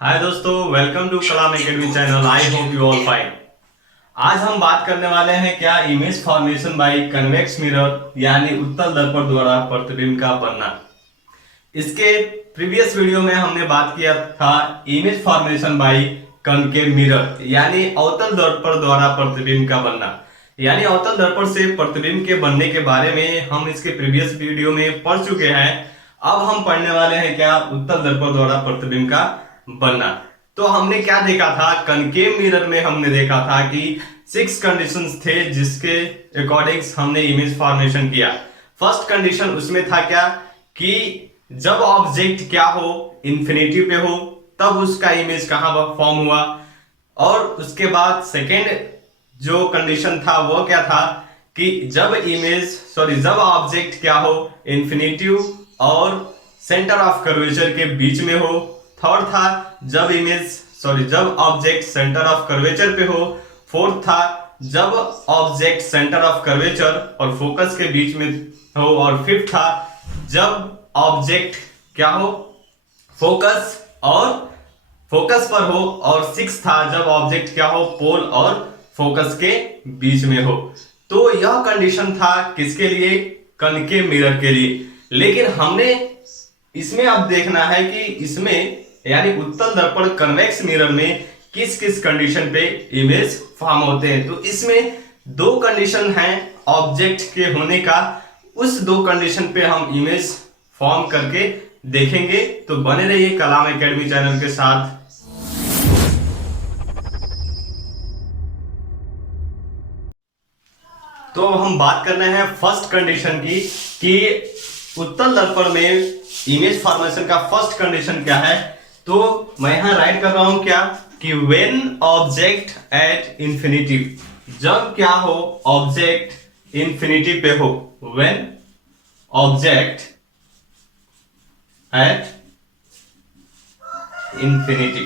हाय दोस्तों, welcome to Kalam academy channel. I hope you all fine. आज हम बात करने वाले हैं क्या image formation by convex mirror यानी उत्तल दर्पण द्वारा प्रतिबिंब का बनना। इसके प्रीवियस वीडियो में हमने बात किया था image formation bye concave mirror यानी अवतल दर्पण द्वारा प्रतिबिंब का बनना। यानी अवतल दर्पण से प्रतिबिंब के बनने के बारे में हम इसके प्रीवियस वीडियो में पढ़ चुके हैं। अब हम पढ़ने वाले हैं क्या उत्तल दर्पण द्वारा प्रतिबिंब का बनना। तो हमने क्या देखा था, कनकेव मिरर में हमने देखा था कि 6 कंडीशंस थे जिसके अकॉर्डिंग हमने इमेज फॉर्मेशन किया। फर्स्ट कंडीशन उसमें था क्या कि जब ऑब्जेक्ट क्या हो, इंफिनिटी पे हो, तब उसका इमेज कहां फॉर्म हुआ। और उसके बाद सेकेंड जो कंडीशन था वो क्या था कि जब ऑब्जेक्ट क्या हो, इंफिनिटी और सेंटर ऑफ कर्वेचर के बीच में हो। थर्ड था जब ऑब्जेक्ट सेंटर ऑफ कर्वेचर पे हो। फोर्थ था जब ऑब्जेक्ट सेंटर ऑफ कर्वेचर और फोकस के बीच में हो। और फिफ्थ था जब ऑब्जेक्ट क्या हो, फोकस पर हो। और सिक्स था जब ऑब्जेक्ट क्या हो, पोल और फोकस के बीच में हो। तो यह कंडीशन था किसके लिए, कनकेव मिरर के लिए। लेकिन हमने इसमें अब देखना है कि इसमें यानी उत्तल दर्पण कन्वेक्स मिरर में किस किस कंडीशन पे इमेज फॉर्म होते हैं। तो इसमें दो कंडीशन हैं ऑब्जेक्ट के होने का। उस दो कंडीशन पे हम इमेज फॉर्म करके देखेंगे। तो बने रहिए कलाम एकेडमी चैनल के साथ। तो हम बात कर रहे हैं फर्स्ट कंडीशन की कि उत्तल दर्पण में इमेज फॉर्मेशन का फर्स्ट कंडीशन क्या है। तो मैं यहां राइट कर रहा हूं क्या कि व्हेन ऑब्जेक्ट एट इंफिनिटी, जब क्या हो ऑब्जेक्ट इंफिनिटी पे हो। व्हेन ऑब्जेक्ट एट इंफिनिटी,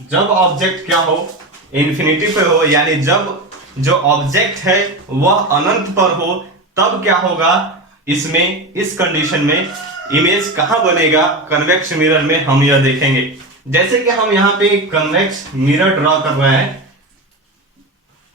जब ऑब्जेक्ट क्या हो, इंफिनिटी पे हो, यानी जब जो ऑब्जेक्ट है वह अनंत पर हो, तब क्या होगा इसमें, इस कंडीशन में इमेज कहां बनेगा, कन्वेक्स मिरर में हम यह देखेंगे। जैसे कि हम यहां पे कन्वेक्स मिरर ड्रॉ कर रहे हैं।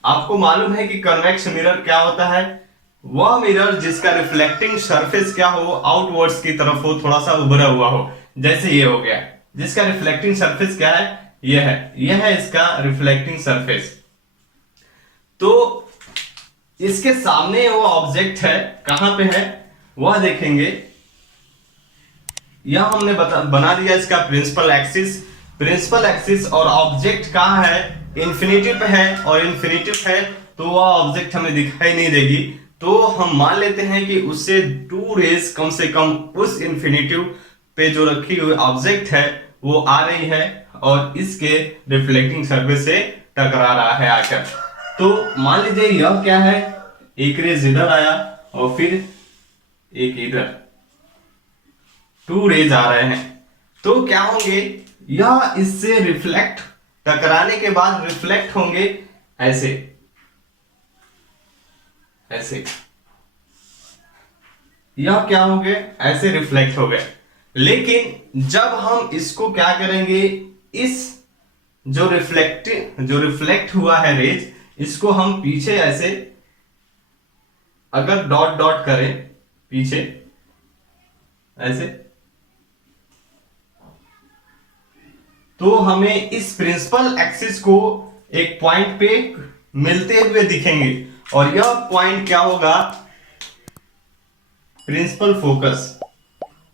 आपको मालूम है कि कन्वेक्स मिरर क्या होता है, वह मिरर जिसका रिफ्लेक्टिंग सरफेस क्या हो, आउटवर्ड्स की तरफ हो, थोड़ा सा उभरा हुआ हो। जैसे ये हो गया, जिसका रिफ्लेक्टिंग सरफेस क्या है, यह है इसका रिफ्लेक्टिंग सरफेस। तो इसके सामने वो ऑब्जेक्ट है, कहां पे है वह देखेंगे। यह हमने बना दिया इसका प्रिंसिपल एक्सिस और ऑब्जेक्ट कहां है, इंफिनिटी पे है। और इंफिनिटी है तो वह ऑब्जेक्ट हमें दिखाई नहीं देगी। तो हम मान लेते हैं कि उससे 2 रेज कम से कम उस इंफिनिटी पे जो रखी हुई ऑब्जेक्ट है वो आ रही है और इसके रिफ्लेक्टिंग सरफेस से टकरा रहा है आकर। तो मान लीजिए यह क्या है, एक रेज इधर आया और फिर एक इधर, 2 रेज आ रहे हैं। तो क्या होंगे, यह इससे रिफ्लेक्ट, टकराने के बाद रिफ्लेक्ट होंगे ऐसे यह क्या होंगे, ऐसे रिफ्लेक्ट हो गए। लेकिन जब हम इसको क्या करेंगे, इस जो रिफ्लेक्ट हुआ है रेज, इसको हम पीछे ऐसे अगर डॉट डॉट करें पीछे ऐसे, तो हमें इस प्रिंसिपल एक्सिस को एक पॉइंट पे मिलते हुए दिखेंगे। और यह पॉइंट क्या होगा, principal focus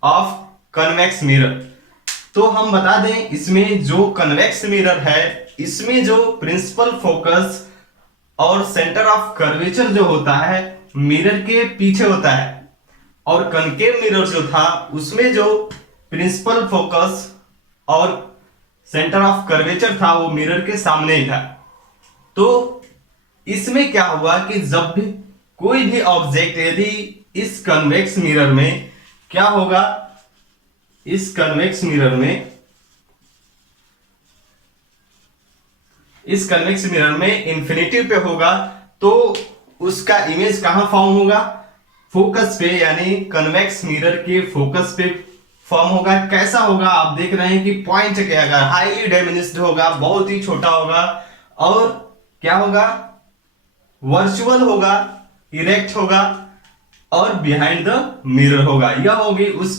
of convex mirror. तो हम बता दें, इसमें जो कन्वेक्स मिरर है, इसमें जो प्रिंसिपल फोकस और सेंटर ऑफ कर्वेचर जो होता है मिरर के पीछे होता है। और कनकेव मिरर जो था उसमें जो प्रिंसिपल फोकस और सेंटर ऑफ कर्वेचर था वो मिरर के सामने ही था। तो इसमें क्या हुआ कि जब भी कोई भी ऑब्जेक्ट, यदि इस कन्वेक्स मिरर में क्या होगा, इस कन्वेक्स मिरर में इंफिनिटी पे होगा, तो उसका इमेज कहां फॉर्म होगा, फोकस पे, यानी कन्वेक्स मिरर के फोकस पे फॉर्म होगा। कैसा होगा आप देख रहे हैं कि पॉइंट के अगर हाईली डिमिनिश्ड होगा, बहुत ही छोटा होगा, और क्या होगा, वर्चुअल होगा, इरेक्ट होगा, और बिहाइंड द मिरर होगा। यह होगी उस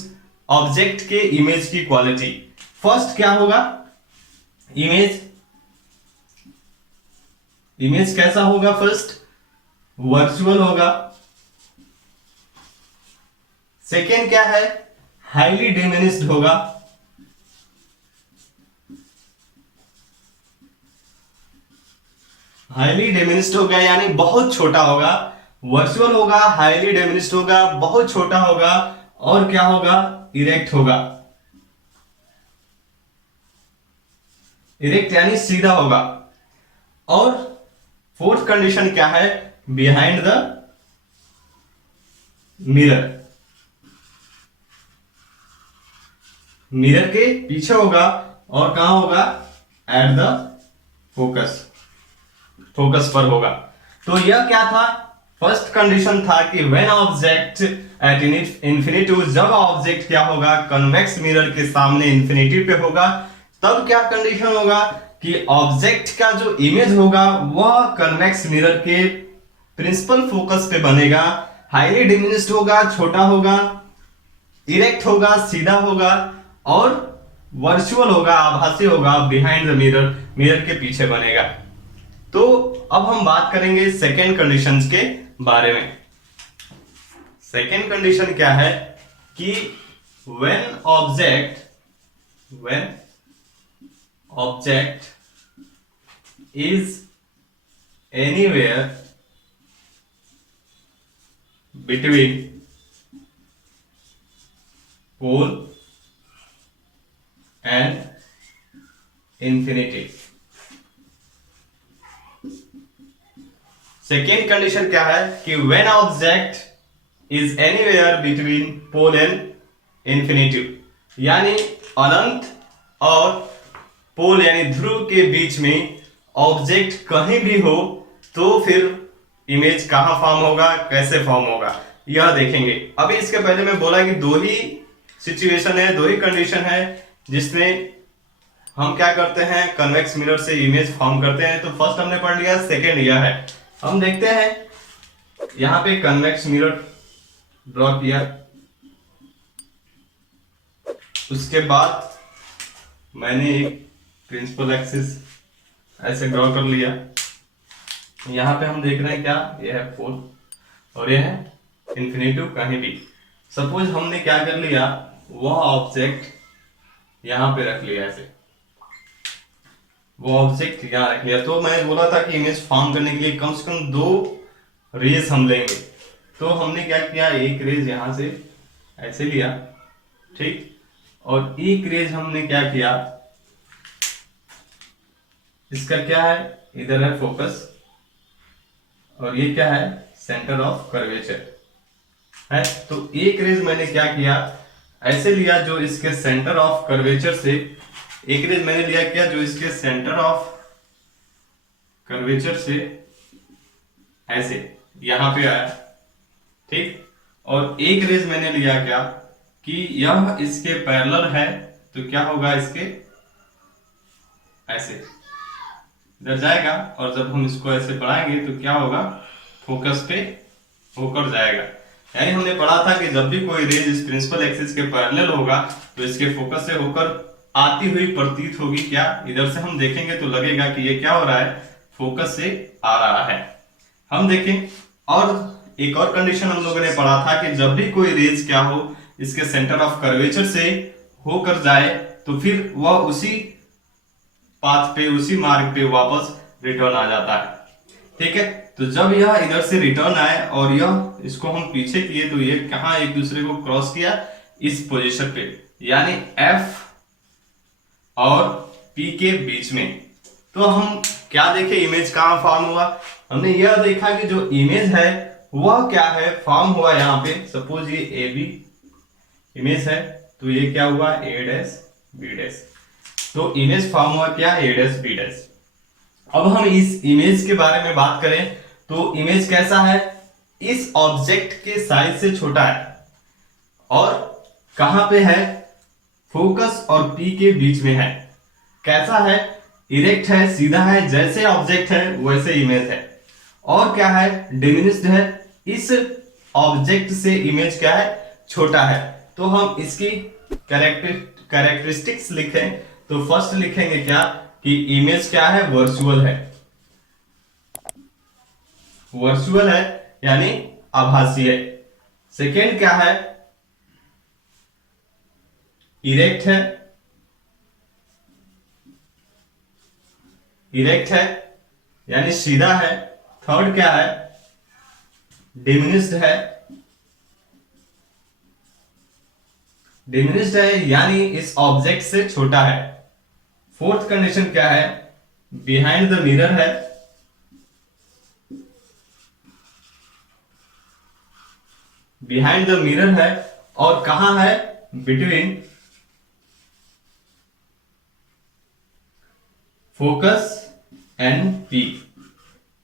ऑब्जेक्ट के इमेज की क्वालिटी। फर्स्ट क्या होगा, इमेज कैसा होगा, फर्स्ट वर्चुअल होगा। सेकेंड क्या है, हाईली डिमिनिश्ड होगा। हाईली डिमिनिश्ड होगा यानी बहुत छोटा होगा। वर्चुअल होगा, हाईली डिमिनिश्ड होगा, बहुत छोटा होगा, और क्या होगा, इरेक्ट होगा। इरेक्ट यानी सीधा होगा। और फोर्थ कंडीशन क्या है, बिहाइंड द मिरर। मिरर के पीछे होगा, और कहां होगा, एट द फोकस पर होगा। तो यह क्या था, फर्स्ट कंडीशन था कि व्हेन ऑब्जेक्ट एट इन्फिनिटी, जब ऑब्जेक्ट क्या होगा, कन्वेक्स मिरर के सामने इन्फिनिटी पे होगा, तब क्या कंडीशन होगा कि ऑब्जेक्ट का जो इमेज होगा वह कन्वेक्स मिरर के प्रिंसिपल फोकस पे बनेगा। हाईली डिमिनिश्ड होगा, छोटा होगा, इरेक्ट होगा, सीधा होगा, और वर्चुअल होगा, आभासी होगा, बिहाइंड द मिरर के पीछे बनेगा। तो अब हम बात करेंगे सेकेंड कंडीशंस के बारे में। सेकेंड कंडीशन क्या है कि when object is anywhere between pole and infinity. Second condition क्या है कि when object is anywhere between pole and infinity, यानी अनंत और पोल यानी ध्रुव के बीच में ऑब्जेक्ट कहीं भी हो, तो फिर इमेज कहां फॉर्म होगा, कैसे फॉर्म होगा, यह देखेंगे। अभी इसके पहले मैं बोला कि दो ही सिचुएशन है, दो ही कंडीशन है जिसमें हम क्या करते हैं, कन्वेक्स मिरर से इमेज फॉर्म करते हैं। तो फर्स्ट हमने पढ़ लिया, सेकेंड यह है। हम देखते हैं यहां पे कन्वेक्स मिरर ड्रॉ किया, उसके बाद मैंने एक प्रिंसिपल एक्सिस ऐसे ड्रॉ कर लिया। यहां पे हम देख रहे हैं क्या, यह है पोल और यह है इन्फिनिटी, कहीं भी। सपोज हमने क्या कर लिया, वह ऑब्जेक्ट यहां पे रख लिया, ऐसे वो ऑब्जेक्ट यहां रख लिया। तो मैं बोला था कि इमेज फॉर्म करने के लिए कम से कम दो रेज हम लेंगे। तो हमने क्या किया, एक रेज यहां से ऐसे लिया, ठीक, और एक रेज हमने क्या किया, इसका क्या है, इधर है फोकस, और ये क्या है, सेंटर ऑफ कर्वेचर है। तो एक रेज मैंने क्या किया, ऐसे लिया जो इसके सेंटर ऑफ कर्वेचर से, एक रेज मैंने लिया क्या जो इसके सेंटर ऑफ कर्वेचर से ऐसे यहां पे आया, ठीक, और एक रेज मैंने लिया क्या कि यह इसके पैरेलल है, तो क्या होगा, इसके ऐसे इधर जाएगा, और जब हम इसको ऐसे बढ़ाएंगे तो क्या होगा, फोकस पे होकर जाएगा। यानी हमने पढ़ा था कि जब भी कोई रेज इस प्रिंसिपल एक्सिस के पैरेलल होगा तो इसके फोकस से होकर आती हुई प्रतीत होगी। क्या, इधर से हम देखेंगे तो लगेगा कि ये क्या हो रहा है, फोकस से आ रहा है। हम देखें, और एक और कंडीशन हम लोगों ने पढ़ा था कि जब भी कोई रेज क्या हो, इसके सेंटर ऑफ कर्वेचर से होकर जाए, तो फिर वह उसी पाथ पे, उसी मार्ग पे वापस रिटर्न आ जाता है, ठीक है। तो जब यह इधर से रिटर्न आए और यह इसको हम पीछे किए, तो ये कहां एक दूसरे को क्रॉस किया, इस पोजीशन पे, यानी एफ और पी के बीच में। तो हम क्या देखे, इमेज कहां फॉर्म हुआ, हमने यह देखा कि जो इमेज है वह क्या है, फॉर्म हुआ यहाँ पे। सपोज ये ए बी इमेज है, तो ये क्या हुआ, ए डैश बी डैश। तो इमेज फॉर्म हुआ क्या, ए डैश बी डैश। अब हम इस इमेज के बारे में बात करें तो इमेज कैसा है, इस ऑब्जेक्ट के साइज से छोटा है, और कहां पे है, फोकस और पी के बीच में है। कैसा है? इरेक्ट है, सीधा है, जैसे ऑब्जेक्ट है वैसे इमेज है। और क्या है? डिमिनिश्ड है, इस ऑब्जेक्ट से इमेज क्या है? छोटा है। तो हम इसकी कैरेक्टरिस्टिक्स लिखें तो फर्स्ट लिखेंगे क्या कि इमेज क्या है? वर्चुअल है। वर्चुअल है यानी आभासी है। सेकेंड क्या है? इरेक्ट है। इरेक्ट है यानी सीधा है। थर्ड क्या है? डिमिनिश्ड है। डिमिनिश्ड है यानी इस ऑब्जेक्ट से छोटा है। फोर्थ कंडीशन क्या है? बिहाइंड द मिरर है। बिहाइंड द मिरर है और कहां है? Between focus and P.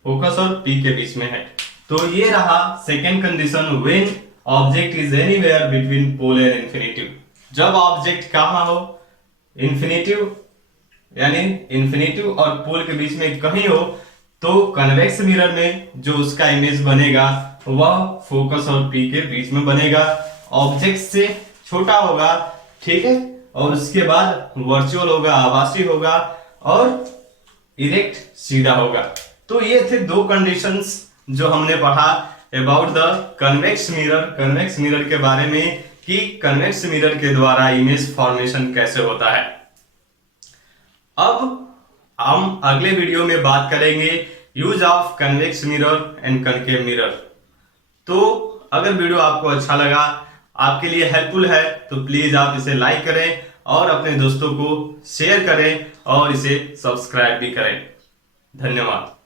Focus और पी के बीच में है। तो ये रहा second condition, when object is anywhere between pole and infinitive. जब ऑब्जेक्ट कहां हो? इंफिनिटिव यानी इंफिनिटिव और पोल के बीच में कहीं हो, तो कन्वेक्स मिरर में जो उसका इमेज बनेगा वह फोकस और पी के बीच में बनेगा। ऑब्जेक्ट से छोटा होगा, ठीक है, और उसके बाद वर्चुअल होगा, आभासी होगा, और इरेक्ट सीधा होगा। तो ये थे दो कंडीशंस जो हमने पढ़ा about the convex mirror. Convex mirror के बारे में कि कन्वेक्स मिरर के द्वारा इमेज फॉर्मेशन कैसे होता है। अब हम अगले वीडियो में बात करेंगे use of convex mirror and concave mirror. तो अगर वीडियो आपको अच्छा लगा, आपके लिए हेल्पफुल है, तो प्लीज आप इसे लाइक करें और अपने दोस्तों को शेयर करें और इसे सब्सक्राइब भी करें। धन्यवाद।